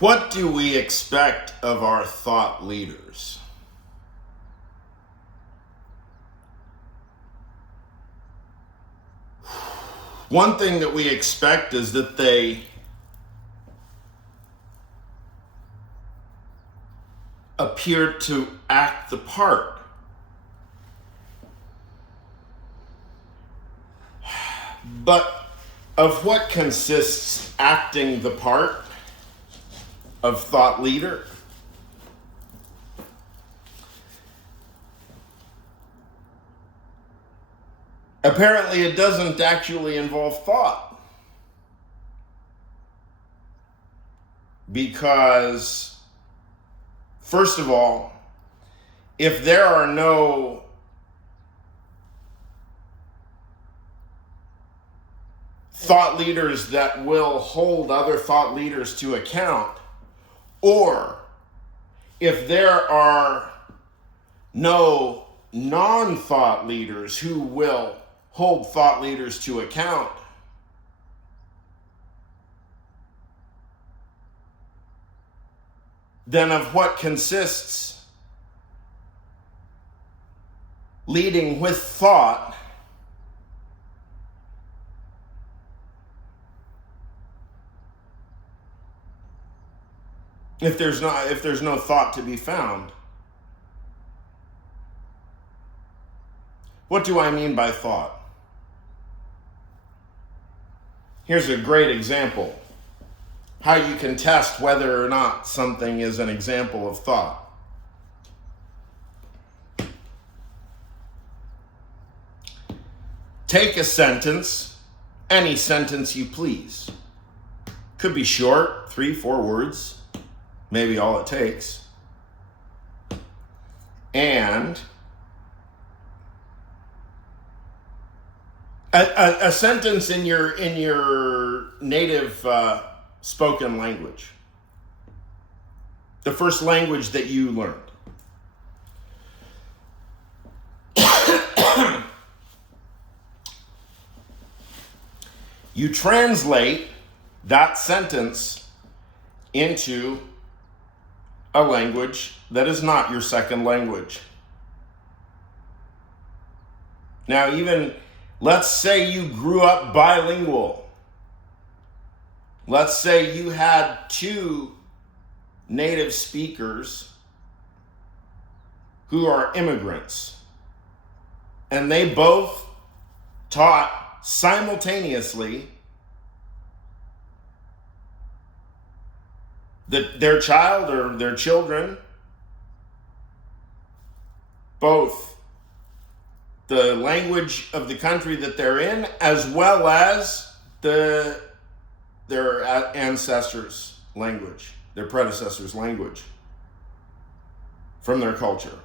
What do we expect of our thought leaders? One thing that we expect is that they appear to act the part. But of what consists acting the part of thought leader? Apparently, it doesn't actually involve thought. Because, first of all, if there are no thought leaders that will hold other thought leaders to account, or if there are no non-thought leaders who will hold thought leaders to account, then of what consists leading with thought if there's no thought to be found? What do I mean by thought? Here's a great example. How you can test whether or not something is an example of thought. Take a sentence, any sentence you please. Could be short, 3-4 words. Maybe all it takes. And a sentence in your native spoken language, the first language that you learned. You translate that sentence into a language that is not your second language. Now, even let's say you grew up bilingual. Let's say you had 2 native speakers who are immigrants, and they both taught simultaneously their child or their children both the language of the country that they're in, as well as their ancestors' language, their predecessors' language from their culture.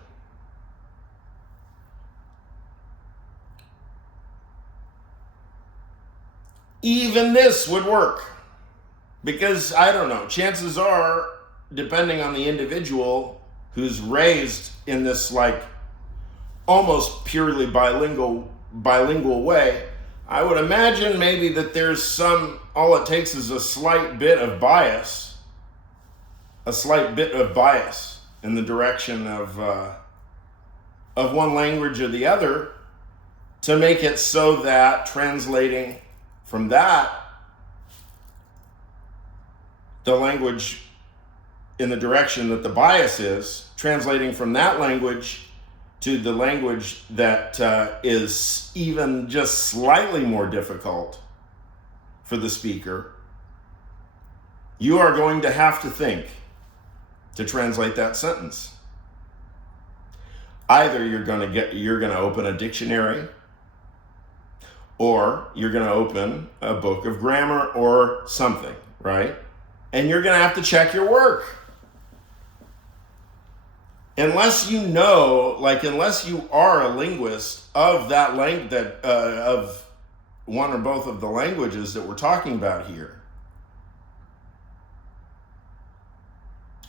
Even this would work. Because, I don't know, chances are, depending on the individual who's raised in this like almost purely bilingual way, I would imagine maybe that there's all it takes is a slight bit of bias in the direction of one language or the other to make it so that translating from that, the language in the direction that the bias is, translating from that language to the language that is even just slightly more difficult for the speaker, you are going to have to think to translate that sentence. Either you're going to open a dictionary, or you're going to open a book of grammar or something, right? And you're going to have to check your work. Unless you are a linguist of that of one or both of the languages that we're talking about here.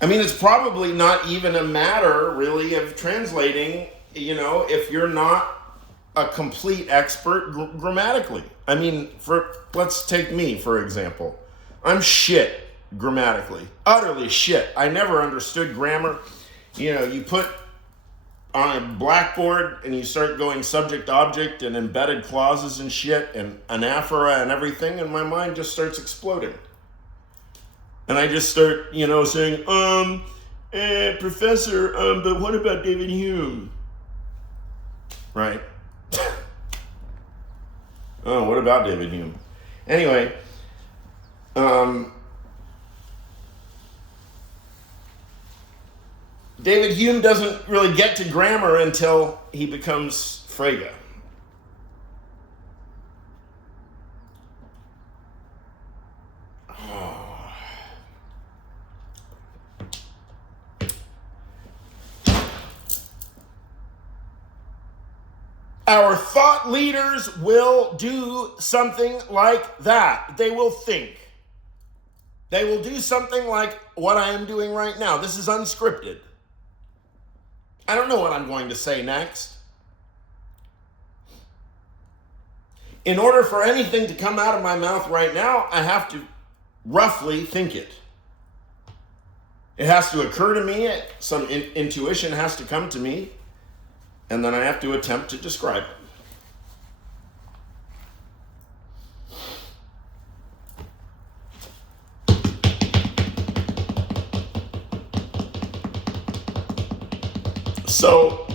I mean, it's probably not even a matter really of translating, if you're not a complete expert grammatically. I mean, let's take me, for example. I'm shit grammatically. Utterly shit. I never understood grammar. You know, you put on a blackboard and you start going subject, object, and embedded clauses and shit and anaphora and everything, and my mind just starts exploding. And I just start, you know, saying, Professor, but what about David Hume? Right? Oh, what about David Hume? Anyway, David Hume doesn't really get to grammar until he becomes Frege. Our thought leaders will do something like that. They will think. They will do something like what I am doing right now. This is unscripted. I don't know what I'm going to say next. In order for anything to come out of my mouth right now, I have to roughly think it. It has to occur to me, some intuition has to come to me, and then I have to attempt to describe it. So,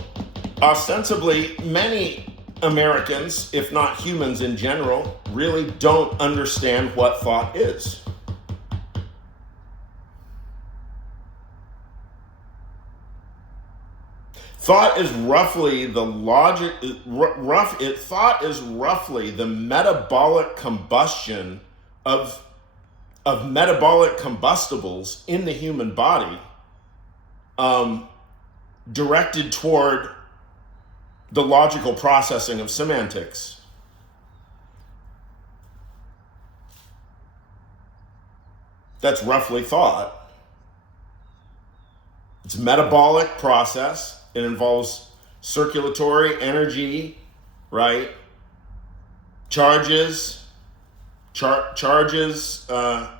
ostensibly, many Americans, if not humans in general, really don't understand what thought is. Thought is roughly the logic. Thought is roughly the metabolic combustion of metabolic combustibles in the human body, directed toward the logical processing of semantics. That's roughly thought. It's a metabolic process. It involves circulatory energy, right? Charges,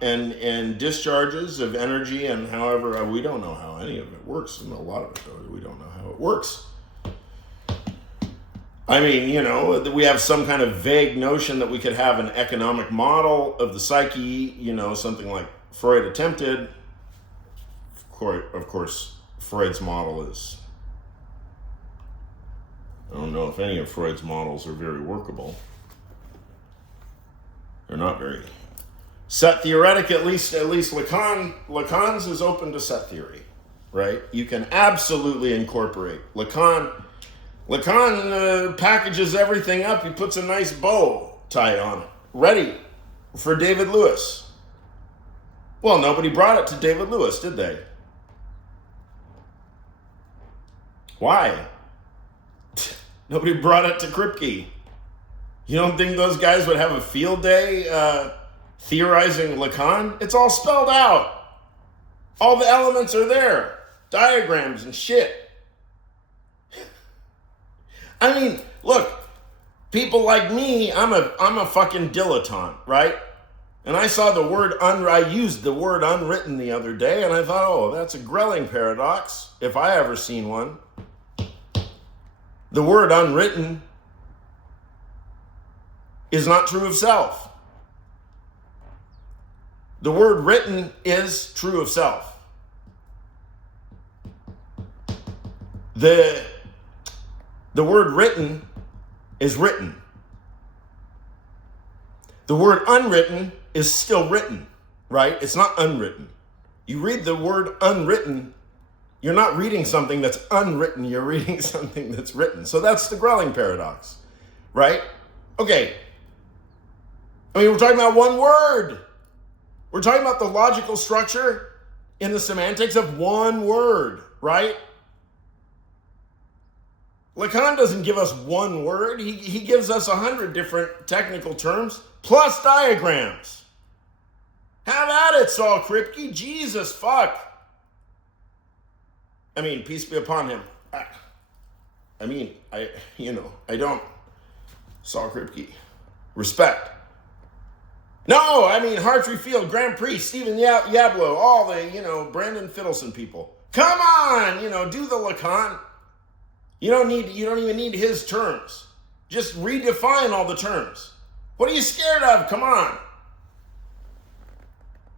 and discharges of energy, and however, we don't know how any of it works, and a lot of it, we don't know how it works. I mean, you know, we have some kind of vague notion that we could have an economic model of the psyche, you know, something like Freud attempted. Of course, Freud's model is, I don't know if any of Freud's models are very workable. They're not very set theoretic. At least Lacan's is open to set theory, right? You can absolutely incorporate Lacan. Lacan packages everything up. He puts a nice bow tie on it, ready for David Lewis. Well, nobody brought it to David Lewis, did they? Why? Nobody brought it to Kripke. You don't think those guys would have a field day theorizing Lacan? It's all spelled out. All the elements are there. Diagrams and shit. I mean, look, people like me, I'm a fucking dilettante, right? And I saw the word, I used the word unwritten the other day, and I thought, oh, that's a Grelling paradox, if I ever seen one. The word unwritten is not true of self. The word written is true of self. The word written is written. The word unwritten is still written, right? It's not unwritten. You read the word unwritten, you're not reading something that's unwritten, you're reading something that's written. So that's the Grelling paradox, right? Okay. I mean, we're talking about one word. We're talking about the logical structure in the semantics of one word, right? Lacan doesn't give us one word. He gives us 100 different technical terms plus diagrams. Have at it, Saul Kripke. Jesus, fuck. I mean, peace be upon him. I don't. Saul Kripke. Respect. No, I mean Hartree Field, Grand Prix, Stephen Yablo, all the, Brandon Fiddleson people. Come on, do the Lacan. You don't even need his terms. Just redefine all the terms. What are you scared of? Come on.